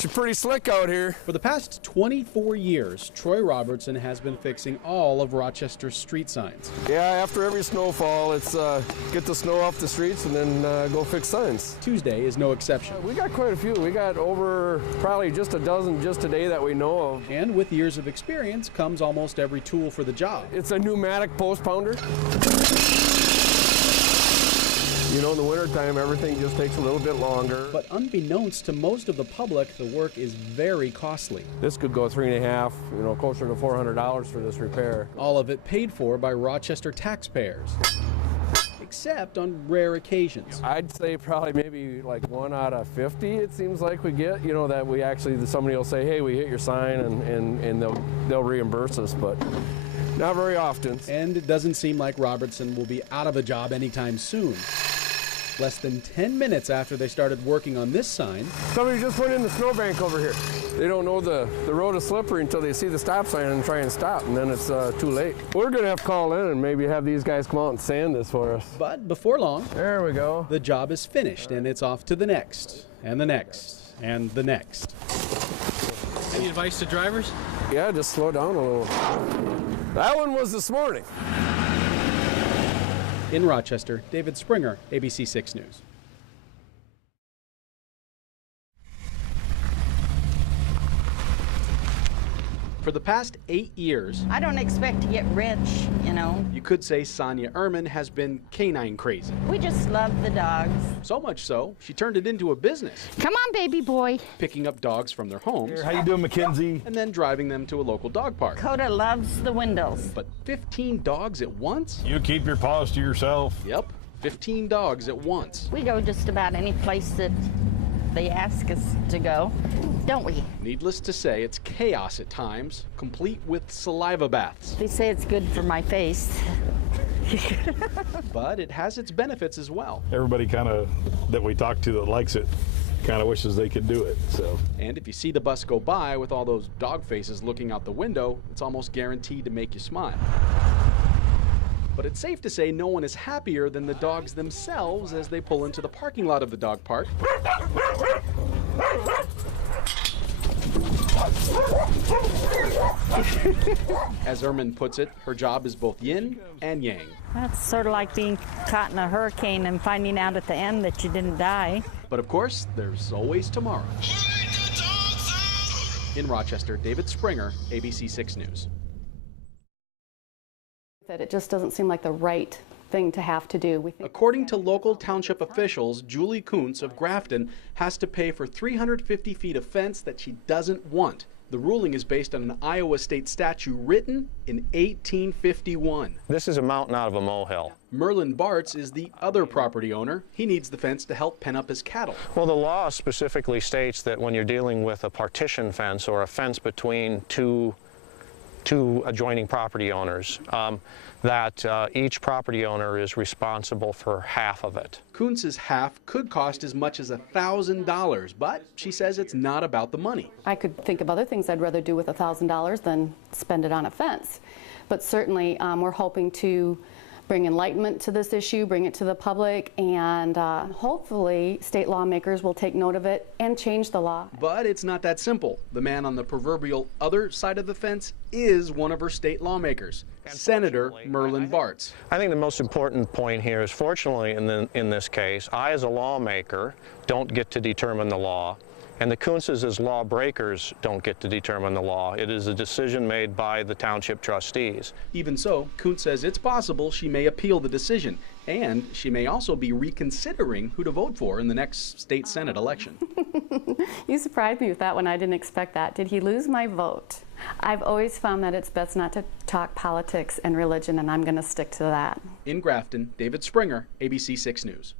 actually pretty slick out here. For the past 24 years, Troy Robertson has been fixing all of Rochester's street signs. Yeah, after every snowfall, it's get the snow off the streets and then go fix signs. Tuesday is no exception. We got quite a few. We got over probably just a dozen just today that we know of. And with years of experience comes almost every tool for the job. It's a pneumatic post pounder. You know, in the wintertime, everything just takes a little bit longer. But unbeknownst to most of the public, the work is very costly. This could go $3.5, you know, closer to $400 for this repair. All of it paid for by Rochester taxpayers, except on rare occasions. I'd say probably maybe like 1 out of 50, it seems like we get, you know, that we actually, somebody will say, hey, we hit your sign, and they'll reimburse us, but not very often. And it doesn't seem like Robertson will be out of a job anytime soon. Less than 10 minutes after they started working on this sign, somebody just went in the snowbank over here. They don't know the road is slippery until they see the stop sign and try and stop, and then it's too late. We're going to have to call in and maybe have these guys come out and sand this for us. But before long, there we go. The job is finished, and it's off to the next, and the next, and the next. Any advice to drivers? Yeah, just slow down a little. That one was this morning. In Rochester, David Springer, ABC 6 News. For the past 8 years, I don't expect to get rich, you know. You could say Sonia Ehrman has been canine crazy. We just love the dogs. So much so, she turned it into a business. Come on, baby boy. Picking up dogs from their homes. How you doing, Mackenzie? And then driving them to a local dog park. Coda loves the windows. But 15 dogs at once? You keep your paws to yourself. Yep, 15 dogs at once. We go just about any place that they ask us to go, don't we? Needless to say, it's chaos at times, complete with saliva baths. They say it's good for my face. But it has its benefits as well. Everybody that we talk to that likes it kind of wishes they could do it. So. And if you see the bus go by with all those dog faces looking out the window, it's almost guaranteed to make you smile. But it's safe to say no one is happier than the dogs themselves as they pull into the parking lot of the dog park. As Ehrman puts it, her job is both yin and yang. That's sort of like being caught in a hurricane and finding out at the end that you didn't die. But of course, there's always tomorrow. In Rochester, David Springer, ABC 6 News. That it just doesn't seem like the right thing to have to do. According to local township officials, Julie Kuntz of Grafton has to pay for 350 feet of fence that she doesn't want. The ruling is based on an Iowa state statute written in 1851. This is a mountain out of a molehill. Merlin Bartz is the other property owner. He needs the fence to help pen up his cattle. Well, the law specifically states that when you're dealing with a partition fence or a fence between two adjoining property owners, that each property owner is responsible for half of it. Kuntz's half could cost as much as $1,000, but she says it's not about the money. I could think of other things I'd rather do with $1,000 than spend it on a fence. But certainly we're hoping to bring enlightenment to this issue, bring it to the public, and hopefully state lawmakers will take note of it and change the law. But it's not that simple. The man on the proverbial other side of the fence is one of her state lawmakers, Senator Merlin Bartz. I think the most important point here is, fortunately in this case, I as a lawmaker don't get to determine the law, and the Kuntzes as lawbreakers don't get to determine the law. It is a decision made by the township trustees. Even so, Kuntz says it's possible she may appeal the decision, and she may also be reconsidering who to vote for in the next state Senate election. You surprised me with that one. I didn't expect that. Did he lose my vote? I've always found that it's best not to talk politics and religion, and I'm going to stick to that. In Grafton, David Springer, ABC 6 News.